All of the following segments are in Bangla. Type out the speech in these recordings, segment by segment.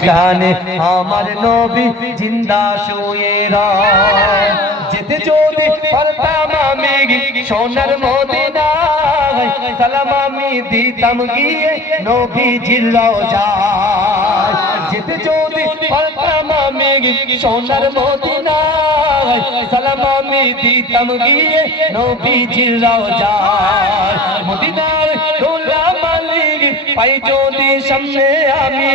বিছখানে আমার নবী জিন্দা শুয়ে রয়। যেতে যদি পারতাম আমি সোনার মদিনায়, সালাম আমি দিতাম গিয়ে নবী জিল্লাও যায় যেতে যদি পারতাম আমি সোনার মদিনায়, সালাম আমি দিতাম গিয়ে নবী জিল্লাও যায় মদিনার পাই যদি সামনে আমি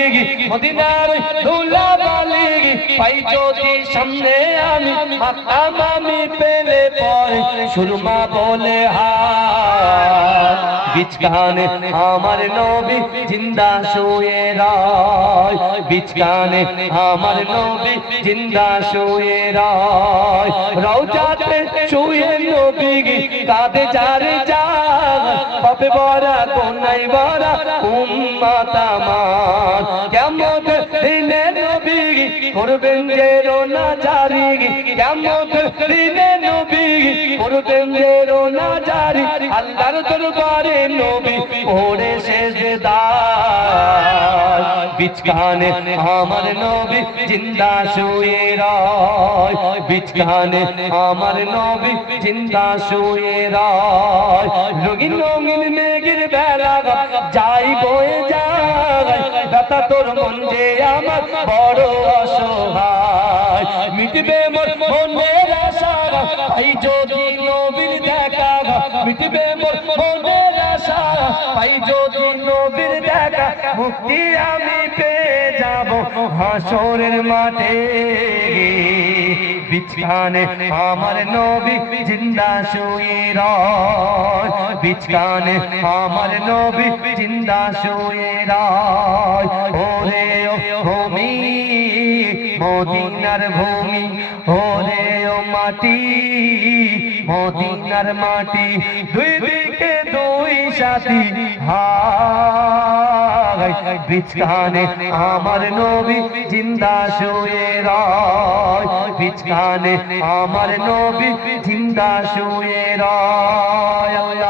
মদিনার দোলা মালিক পাই যদি সামনে আমি মাতাম আমি পেলে পরে সুরমা বলে হায়। বিচকানে আমার নবী জিন্দা শুয়ে রায়। বিচকানে আমার নবী জিন্দা শুয়ে রায়। রওজাতে শুয়ে নবী কাঁদে যারে যায় পাপে বড়া কোনাই বড়া কেমন দিনে নবী করবেন যে রোনা জারি কেমন দিনে নবী করবেন যে রোনা জারি আল্লাহর দরবারে নবী ওরে সেজদার বিচকানে আমার নবী জিন্দা শুয়ে রায়। বিচকানে আমার নবী জিন্দা শুয়ে রায়। রঙিন রঙিন মেঘের বেলা যাই বয়ে যায়। দাতা তোর মন যে আমার বড় অসহায়। মিটবে মোর মনের আশা পাই যদি নবীর দেখা মিটবে মোর মনের পাই যদি নবীর দেখা, মুক্তি আমি পেয়ে যাব হাসরের মাঠে। বিছানে আমার নবী জিন্দা শুয়ে রয়। বিছানে আমার নবী জিন্দা শুয়ে রয়। মদিনার ভূমি, ওরে ও মাটি, মদিনার মাটি, দুই দিকে দুই সাথী, হায় বিছখানে আমার নবী জিন্দা শুয়ে রয় বিছখানে আমার নবী জিন্দা শুয়ে রয়